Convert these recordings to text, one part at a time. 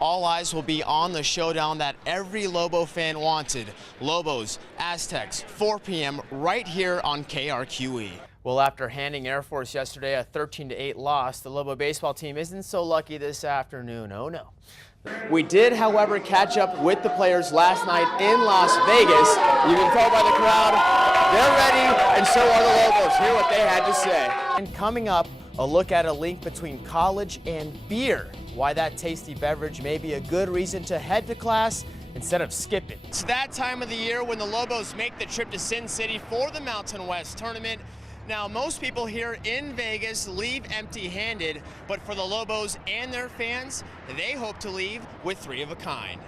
all eyes will be on the showdown that every Lobo fan wanted. Lobos, Aztecs, 4 p.m. right here on KRQE. Well, after handing Air Force yesterday a 13-8 loss, the Lobo baseball team isn't so lucky this afternoon. Oh no. We did, however, catch up with the players last night in Las Vegas. You can tell by the crowd, they're ready, and so are the Lobos. Hear what they had to say. And coming up, a look at a link between college and beer. Why that tasty beverage may be a good reason to head to class instead of skipping. It's that time of the year when the Lobos make the trip to Sin City for the Mountain West tournament. Now, most people here in Vegas leave empty-handed, but for the Lobos and their fans, they hope to leave with 3 of a kind.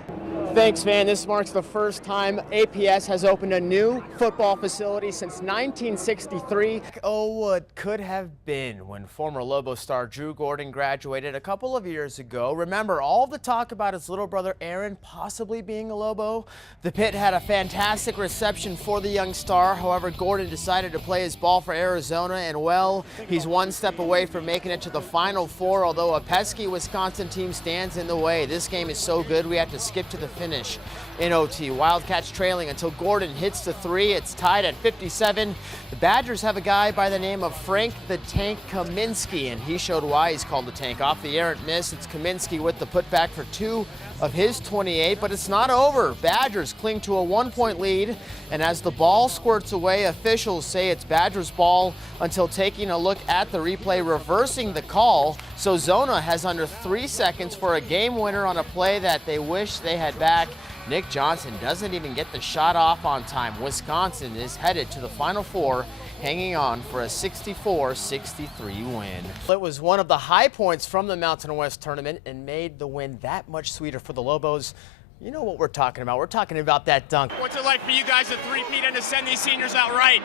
Thanks, man. This marks the first time APS has opened a new football facility since 1963. Oh, what could have been when former Lobo star Drew Gordon graduated a couple of years ago. Remember all the talk about his little brother Aaron possibly being a Lobo? The Pit had a fantastic reception for the young star. However, Gordon decided to play his ball for Arizona, and well, he's one step away from making it to the Final Four, although a pesky Wisconsin team stands in the way. This game is so good we have to skip to the finish in OT. Wildcats trailing until Gordon hits the 3. It's tied at 57. The Badgers have a guy by the name of Frank the Tank Kaminsky, and he showed why he's called the Tank. Off the errant miss, it's Kaminsky with the putback for 2 of his 28, but it's not over. Badgers cling to a 1-point lead, and as the ball squirts away, officials say it's Badgers ball until taking a look at the replay, reversing the call. So Zona has under 3 seconds for a game winner on a play that they wish they had back. Nick Johnson doesn't even get the shot off on time. Wisconsin is headed to the Final Four, hanging on for a 64-63 win. It was one of the high points from the Mountain West tournament and made the win that much sweeter for the Lobos. You know what we're talking about. We're talking about that dunk. What's it like for you guys to three-peat and to send these seniors out right?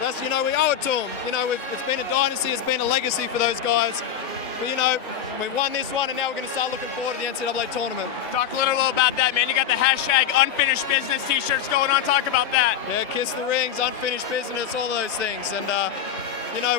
That's, we owe it to them. It's been a dynasty, it's been a legacy for those guys. But, we've won this one, and now we're going to start looking forward to the NCAA tournament. Talk a little about that, man. You got the hashtag unfinished business t-shirts going on. Talk about that. Yeah, kiss the rings, unfinished business, all those things. And,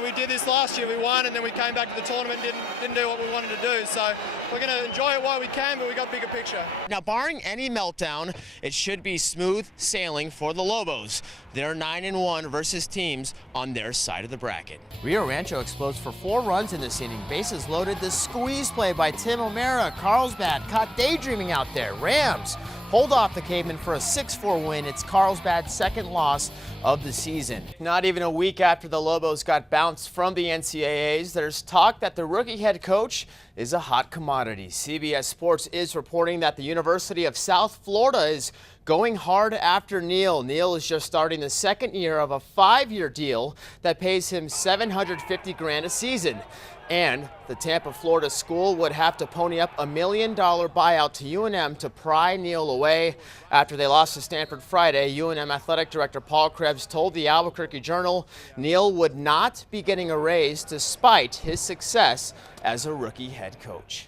we did this last year. We won, and then we came back to the tournament and didn't do what we wanted to do. So we're going to enjoy it while we can, but we got a bigger picture. Now, barring any meltdown, it should be smooth sailing for the Lobos. They're 9-1 versus teams on their side of the bracket. Rio Rancho explodes for 4 runs in this inning. Bases loaded. The squeeze play by Tim O'Mara. Carlsbad caught daydreaming out there. Rams hold off the Cavemen for a 6-4 win. It's Carlsbad's 2nd loss of the season. Not even a week after the Lobos got bounced from the NCAAs, there's talk that the rookie head coach is a hot commodity. CBS Sports is reporting that the University of South Florida is going hard after Neal. Neal is just starting the 2nd year of a 5-year deal that pays him $750,000 a season. And the Tampa, Florida school would have to pony up $1 million buyout to UNM to pry Neal away. After they lost to Stanford Friday, UNM athletic director Paul Krebs told the Albuquerque Journal Neal would not be getting a raise despite his success as a rookie head coach.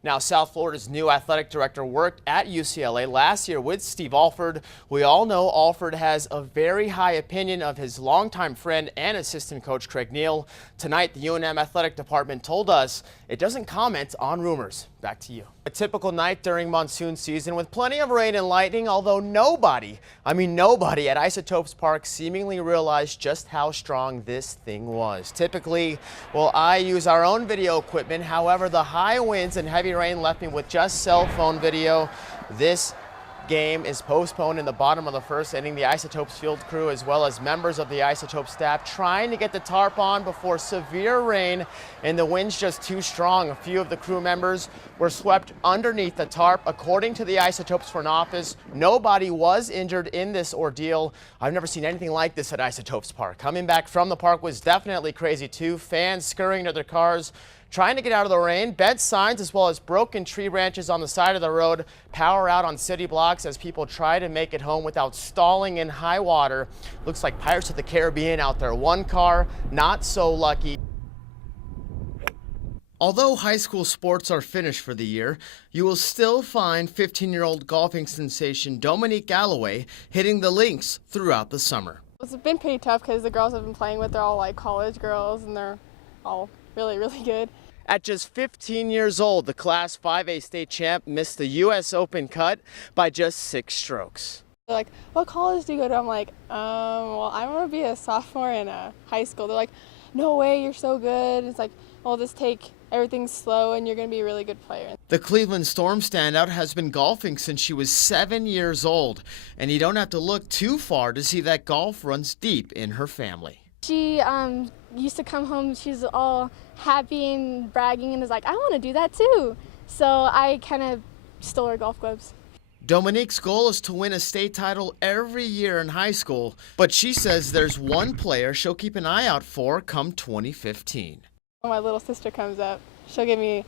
Now, South Florida's new athletic director worked at UCLA last year with Steve Alford. We all know Alford has a very high opinion of his longtime friend and assistant coach Craig Neal. Tonight, the UNM athletic department told us it doesn't comment on rumors. Back to you. A typical night during monsoon season with plenty of rain and lightning, although nobody at Isotopes Park seemingly realized just how strong this thing was. Typically, well, I use our own video equipment. However, the high winds and heavy rain left me with just cell phone video. This game is postponed in the bottom of the 1st inning. The Isotopes field crew as well as members of the Isotopes staff trying to get the tarp on before severe rain and the wind's just too strong. A few of the crew members were swept underneath the tarp. According to the Isotopes front office, nobody was injured in this ordeal. I've never seen anything like this at Isotopes Park. Coming back from the park was definitely crazy too. Fans scurrying to their cars, trying to get out of the rain. Bent signs as well as broken tree branches on the side of the road. Power out on city blocks as people try to make it home without stalling in high water. Looks like Pirates of the Caribbean out there. One car not so lucky. Although high school sports are finished for the year, you will still find 15-year-old golfing sensation Dominique Galloway hitting the links throughout the summer. It's been pretty tough because the girls I've been playing with, they're all like college girls and they're all really, really good. At just 15 years old, the Class 5A state champ missed the U.S. Open cut by just 6 strokes. They're like, what college do you go to? I'm like, well, I'm going to be a sophomore in high school. They're like, no way, you're so good. It's like, well, just take everything slow and you're going to be a really good player. The Cleveland Storm standout has been golfing since she was 7 years old, and you don't have to look too far to see that golf runs deep in her family. She used to come home, she's all happy and bragging and is like, I want to do that too. So I kind of stole her golf clubs. Dominique's goal is to win a state title every year in high school, but she says there's one player she'll keep an eye out for come 2015. When my little sister comes up, she'll give me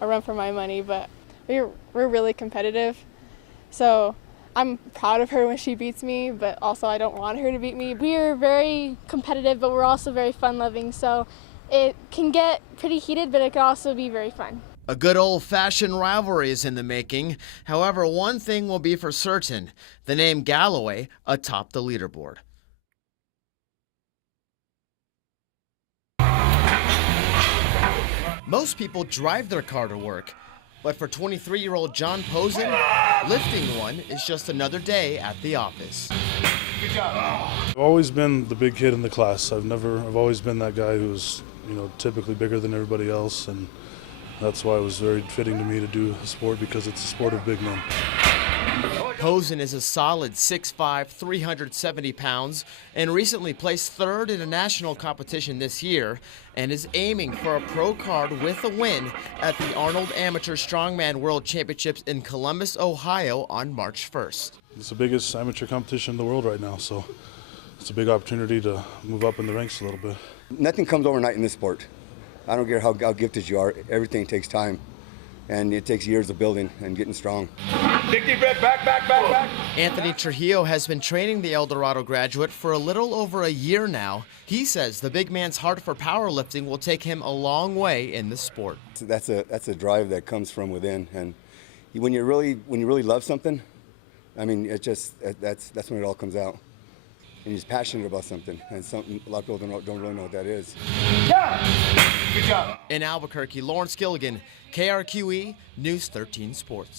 a run for my money, but we're really competitive. So I'm proud of her when she beats me, but also I don't want her to beat me. We're very competitive, but we're also very fun-loving, so it can get pretty heated, but it can also be very fun. A good old-fashioned rivalry is in the making. However, one thing will be for certain: the name Galloway atop the leaderboard. Most people drive their car to work, but for 23-year-old John Posen, lifting one is just another day at the office. Good job. I've always been the big kid in the class. I've always been that guy who's, typically bigger than everybody else, and that's why it was very fitting to me to do a sport, because it's a sport of big men. Posen is a solid 6'5", 370 pounds, and recently placed third in a national competition this year, and is aiming for a pro card with a win at the Arnold Amateur Strongman World Championships in Columbus, Ohio on March 1st. It's the biggest amateur competition in the world right now, so it's a big opportunity to move up in the ranks a little bit. Nothing comes overnight in this sport. I don't care how gifted you are, everything takes time. And it takes years of building and getting strong. Big deep breath, back. Anthony Trujillo has been training the El Dorado graduate for a little over a year now. He says the big man's heart for powerlifting will take him a long way in the sport. So that's a drive that comes from within, and when you really love something, I mean, that's when it all comes out. And he's passionate about something, and something a lot of people don't really know what that is. Good job. In Albuquerque, Lawrence Gilligan, KRQE News 13 Sports.